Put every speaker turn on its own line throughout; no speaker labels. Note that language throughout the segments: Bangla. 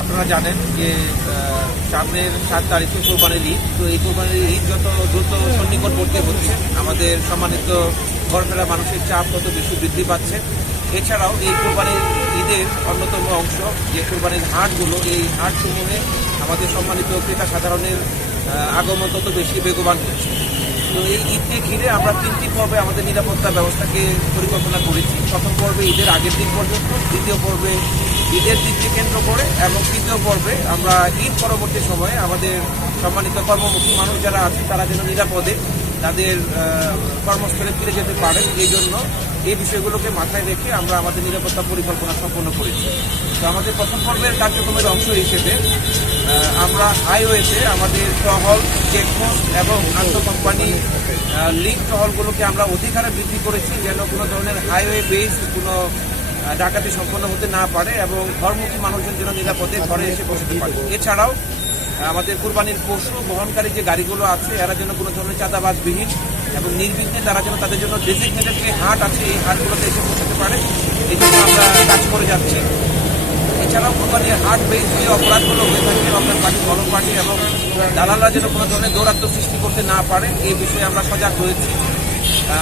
আপনারা জানেন যে সামনের সাত তারিখে কোরবানির ঈদ। তো এই কোরবানির ঈদ যত দ্রুত সন্নিকটবর্তী হচ্ছে, আমাদের সম্মানিত ঘরফেরা মানুষের চাপ তত বেশি বৃদ্ধি পাচ্ছে। এছাড়াও এই কোরবানির ঈদের অন্যতম অংশ যে কোরবানির হাটগুলো, এই হাটসমূহে আমাদের সম্মানিত ক্রেতা সাধারণের আগমন তত বেশি বেগবান হচ্ছে তো এই ঈদকে ঘিরে আমরা তিনটি পর্বে আমাদের নিরাপত্তা ব্যবস্থাকে পরিকল্পনা করেছি। প্রথম পর্বে ঈদের আগের দিন পর্যন্ত, দ্বিতীয় পর্বে ঈদের দিনকে কেন্দ্র করে এবং তৃতীয় পর্বে আমরা ঈদ পরবর্তী সময়ে আমাদের সম্মানিত কর্মমুখী মানুষ যারা আছে, তারা যেন নিরাপদে তাদের কর্মস্থলে ফিরে যেতে পারেন। এই জন্য এই বিষয়গুলোকে মাথায় রেখে আমরা আমাদের নিরাপত্তা পরিকল্পনা সম্পন্ন করেছি। তো আমাদের প্রথম পর্বের কার্যক্রমের অংশ হিসেবে আমরা হাইওয়েতে আমাদের টহল চেকপোস্ট এবং আন্তঃ কোম্পানি লিঙ্ক টহলগুলোকে আমরা অধিকারে বৃদ্ধি করেছি যেন কোনো ধরনের হাইওয়ে বেস কোনো ডাকাতি সম্পন্ন হতে না পারে এবং ঘরমুখী মানুষজন যেন নিরাপদে ঘরে এসে বসতে পারে। এছাড়াও, আমাদের কোরবানির পশু বহনকারী যে গাড়িগুলো আছে, এরা যেন কোনো ধরনের চাঁদাবাজবিহীন এবং নির্বিঘ্নে তারা যেন তাদের জন্য ডেজিগনেটেড যে হাট আছে, এই হাটগুলোতে এসে পৌঁছাতে পারে। এই জন্য আমরা কাজ করে যাচ্ছি। এছাড়াও কোরবানির হাট বেস যে অপরাধগুলো হয়ে থাকে রকেট পার্টি কলম পার্টি এবং দালালরা যেন কোনো ধরনের দৌরাত্ম সৃষ্টি করতে না পারে এই বিষয়ে আমরা সজাগ রয়েছি।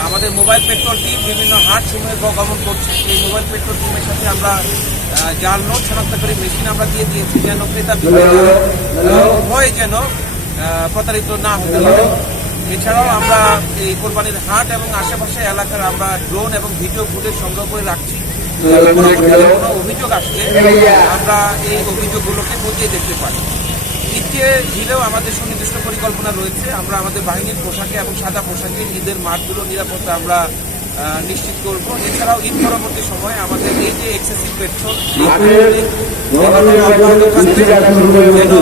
আমাদের মোবাইল পেট্রোল টিম বিভিন্ন হাট সমূহে গমন করছে। এই মোবাইল পেট্রোল টিমের সাথে আমরা জাল নোট শনাক্তকারী মেশিন আমরা দিয়ে দিয়েছি যেন ক্রেতা উভয় যেন প্রতারিত না হতে পারে। এছাড়াও আমরা এই কোরবানির হাট এবং আশেপাশে এলাকার আমরা ড্রোন এবং ভিডিও ফুটেজ সংগ্রহ করে রাখছি। অভিযোগ আসলে আমরা এই অভিযোগগুলোকে খতিয়ে দেখতে পারি। ঈদকে ঘিরেও আমাদের সুনির্দিষ্ট পরিকল্পনা রয়েছে। আমরা আমাদের বাহিনীর পোশাকে এবং সাদা পোশাকে ঈদের মাঠগুলো নিরাপত্তা আমরা নিশ্চিত করব। এছাড়াও ঈদ পরবর্তী সময়ে আমাদের এই যে এক্সেসিভ পেট্রোল যেন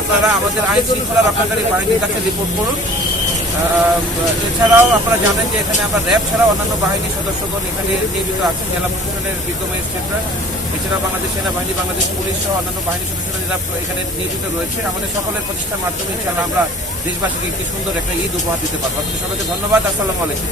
আপনারা
আমাদের আইন শৃঙ্খলা রক্ষাকারী বাহিনীর কাছে রিপোর্ট করুন। এছাড়াও আপনারা জানেন যে এখানে আমরা র্যাব ছাড়াও অন্যান্য বাহিনীর সদস্যগণ এখানে নিয়োজিত আছেন। জেলা প্রশাসনের বিজ্ঞ ম্যাজিস্ট্রেটরা এছাড়াও বাংলাদেশ সেনাবাহিনী, বাংলাদেশ পুলিশ সহ অন্যান্য বাহিনীর সদস্যরা এখানে নিয়োজিত রয়েছে আমাদের সকলের প্রচেষ্টার মাধ্যমে ইনশাআল্লাহ আমরা দেশবাসীকে একটি সুন্দর একটা ঈদ উপহার দিতে পারব। আপনাদের সবাইকে ধন্যবাদ। আসসালামু আলাইকুম।